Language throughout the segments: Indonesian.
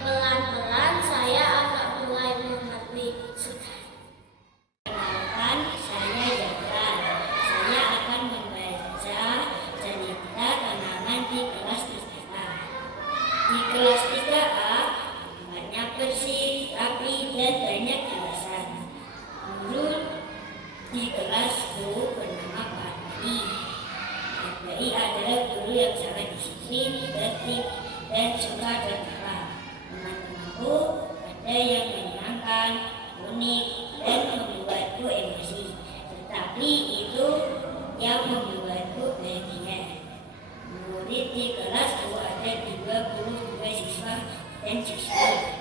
Pelan-pelan saya akan mulai mengerti. Kenalkan, saya Jabran. Saya akan membaca cerita kenangan di kelas 3A. Di kelas 3A banyak bersih, rapi, dan banyak alasan. Guru di kelasku bernama Pak Dai. Pak Dai adalah guru yang sangat disiplin, tertib, dan suka bergerak. Teman-temanku ada yang menyenangkan, unik, dan membuatku emosi. Tetapi itu yang membuatku bahagia. Murid di kelasku ada 22 siswa dan siswi.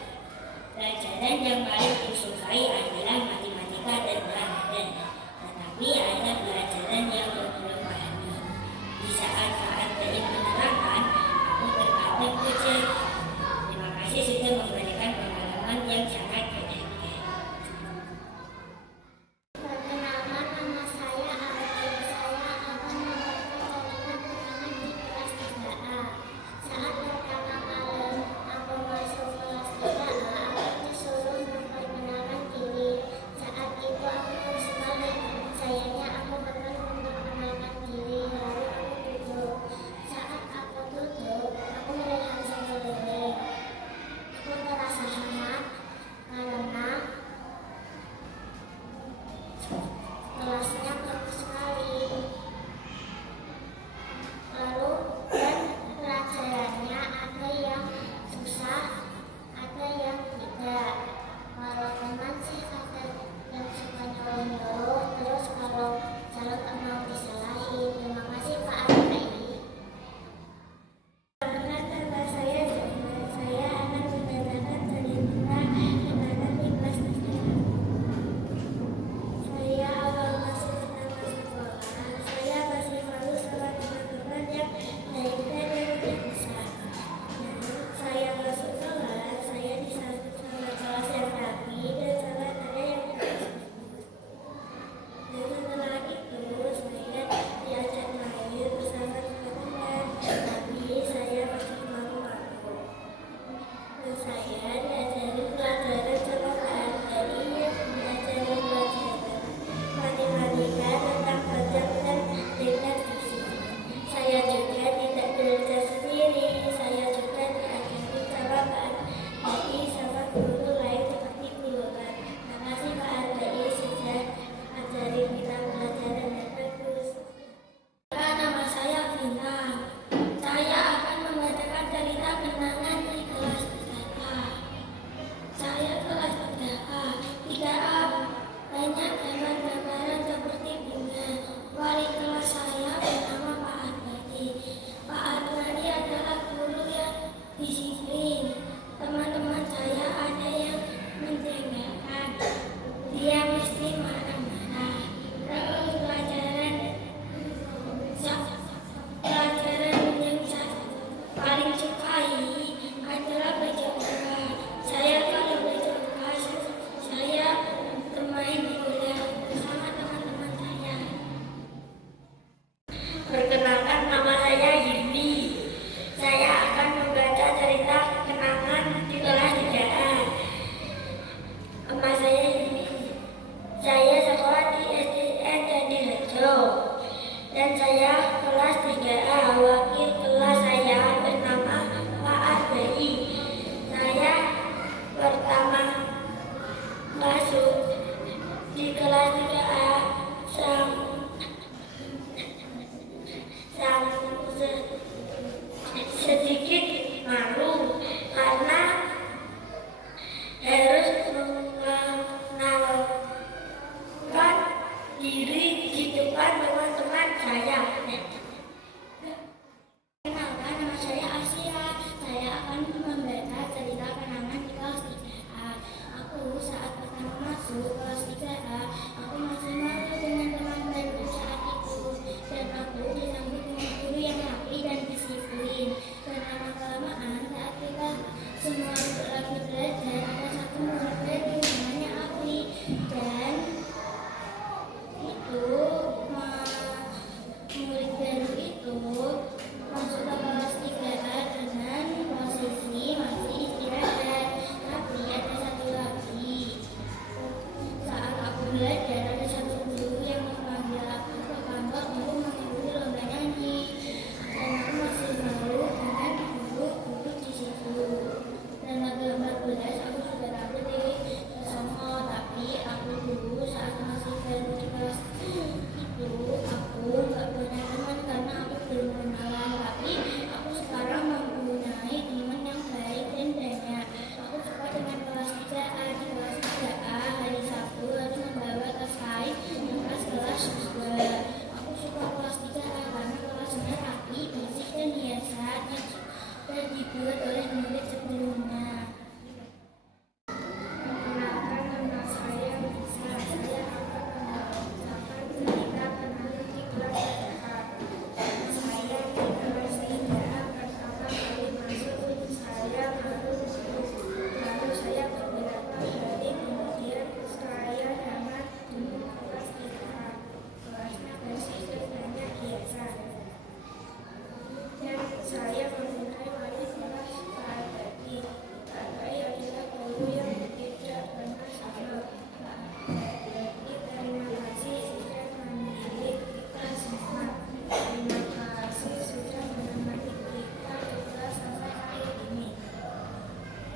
Pelajaran yang paling kusukai adalah matematika dan bahasa. Tetapi ada pelajaran yang belum pahami. Di saat-saat Dai menerangkan, aku terkadang kecil. Terima kasih sudah memberikan pengalaman yang sangat berharga. Perkenalkan, nama saya Arifin. Saya akan membaca cerita kenangan di kelas 3A. Saat pertama kali aku masuk kelas 3A, aku disuruh memperkenalkan diri. Saat itu aku sekali. Sayangnya aku gagal memperkenalkan diri. Lalu aku duduk. Saat aku duduk, aku melihat sekeliling. Aku merasa hangat karena kelasnya bagus sekali. Lalu dan pelajarannya ada yang susah, ada yang tidak. Kalau teman sih ada yang suka nyolong-nyolong, terus kalau salah tak mau disalahin. Terima kasih Pak Arifin. Nama saya Jabran. Saya akan membacakan cerita kenangan di kelas 3A. Saya awal masuk pertama sekolah, saya masih malu sama teman-teman yang baik dan yang besar. Saya masuk kelas, saya disambut sama kelas yang rapi dan sama saya yang bagus. Dan setelah itu saya diajak main bersama teman-teman, tapi saya masih malu-malu. Dan saya diajari pelajaran sama Pak Dai yang diajari pelajaran matematika tentang baca dan definisi. Saya juga tidak belajar sendiri. Saya juga diajari sama Pak Dai sama guru lain seperti Gulungan. Terima kasih Pak Dai sudah ajari kita pelajaran yang bagus. Nama saya Vina. Saya akan membacakan cerita kenangan di kelas 3A. Saya kelas 3A. 3A banyak gambar-gambaran seperti bunga. Wali kelas saya bernama Pak Arifin. Pak Arifin adalah guru yang disiplin. Teman-teman saya ada yang menjengkelkan. Dia mesti marah-marah. Terus pelajaran yang saya paling sukai adalah berjogga. Saya kalau berjogga, saya bermain bola bersama teman-teman saya. Perkenalkan, nama saya Yuli. Saya akan membaca cerita dan dibuat oleh murid sebelumnya. Perkenalkan, nama saya Lisa. Saya akan membacakan cerita kenangan di kelas 3A. Saya di kelas 3A pertama kali masuk, saya malu. Lalu saya beberapa hari kemudian saya dapat duduk kelas 3A. Kelasnya bersih dan banyak hiasan. Dan saya memulai wali kelas PADI. PADI adalah guru yang tidak pernah sama. Jadi terima kasih sudah memilih kita semua. Terima kasih sudah menemani kita juga sampai akhir ini.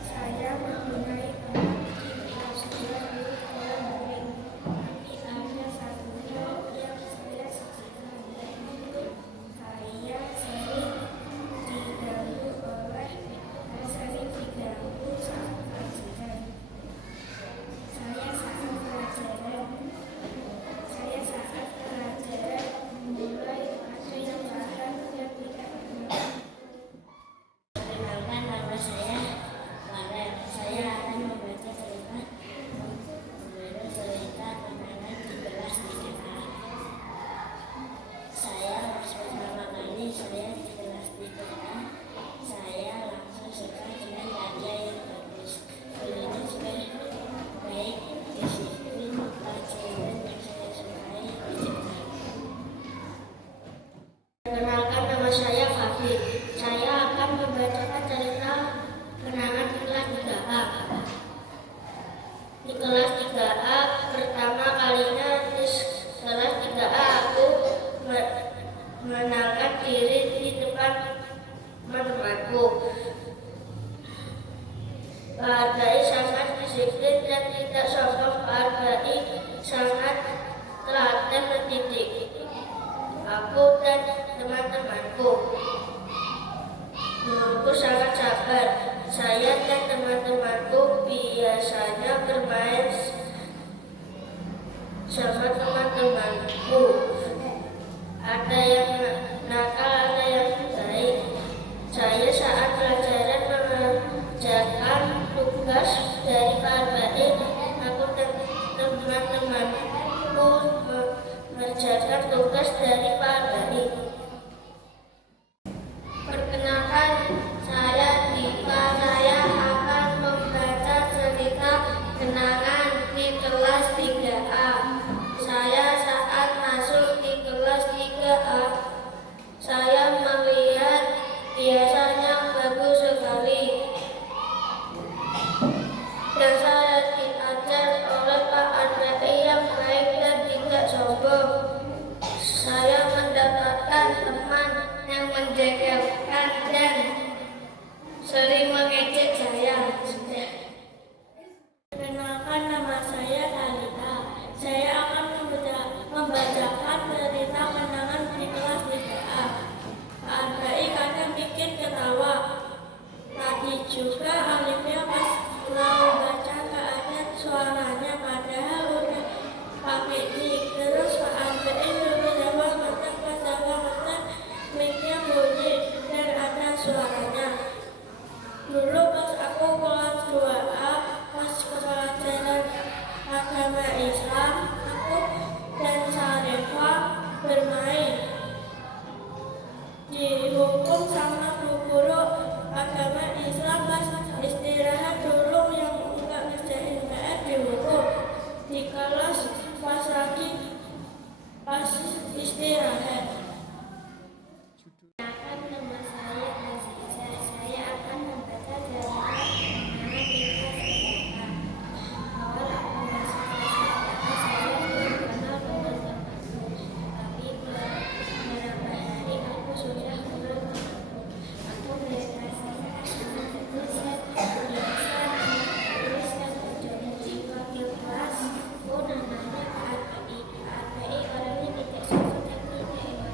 Saya memulai di kelas 2 dulu sekolah daring. Tapi ada satu hal yang saya sesalkan, yaitu saya sering diganggu saat pelajaran. Saya saat pelajaran mulai ada yang paham dan tidak paham. Perkenalkan, nama saya Farel. Saya akan membaca cerita kenangan di kelas 3A. Saya pertama kali saya di kelas 3A, saya langsung suka dengan karya yang bagus. Gurunya juga baik, disiplin, pelajaran yang saya sukai dicetak. Perkenalkan, nama saya Fadil. Saya akan membacakan cerita kenangan di kelas 3A. Di kelas 3A pertama kalinya di kelas 3A aku mengenalkan diri di depan teman-temanku. Pak Ardai sangat disiplin dan tidak sombong. Pak Ardai sangat telaten mendidik aku dan teman-temanku. Guruku sangat sabar. Saya dan teman-temanku biasanya bermain sama teman-temanku. Ada yang nakal, ada yang baik. Saya saat pelajaran mengerjakan tugas dari Pak Ardai, aku dan teman-temanku mengerjakan tugas dari Pak Ardai. Perkenalkan, saya Dika. Saya akan membaca cerita kenangan di kelas 3A. Saya saat masuk di kelas 3A, saya melihat biasanya bagus sekali. Dan saya diajar oleh Pak Ardai yang baik dan tidak sombong. Saya mendapatkan teman yang menjegalkan dan sering mengejek saya. Perkenalkan, nama saya Alita. Saya akan membacakan cerita kenangan di kelas 3A. Pak Ardai kadang bikin ketawa. Tadi juga Alifia pas mau baca gak ada suaranya, padahal udah pakai mic. Terus Pak Ardai coba ngetek pas ngetek mic-nya bunyi dan ada suaranya. Dulu pas aku kelas 2A, pas pelajaran agama Islam, aku dan Sarefa bermain. Dihukum sama bu guru agama Islam pas istirahat dulu, yang enggak ngerjain PR dihukum di kelas pas istirahat. Nama saya Aziza. Saya akan membaca cerita kenangan di kelas 3A. Awal aku masuk kelas 3A, saya belum kenal teman-temanku, tapi beberapa hari aku sudah kenal temanku. Aku prestasinya sangat bagus dan biasa terus dan jadi wakil kelas. Aku namanya Pak Ardai. Pak Ardai orangnya tidak sombong dan tidak egois.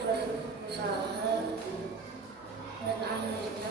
berusaha dan akhirnya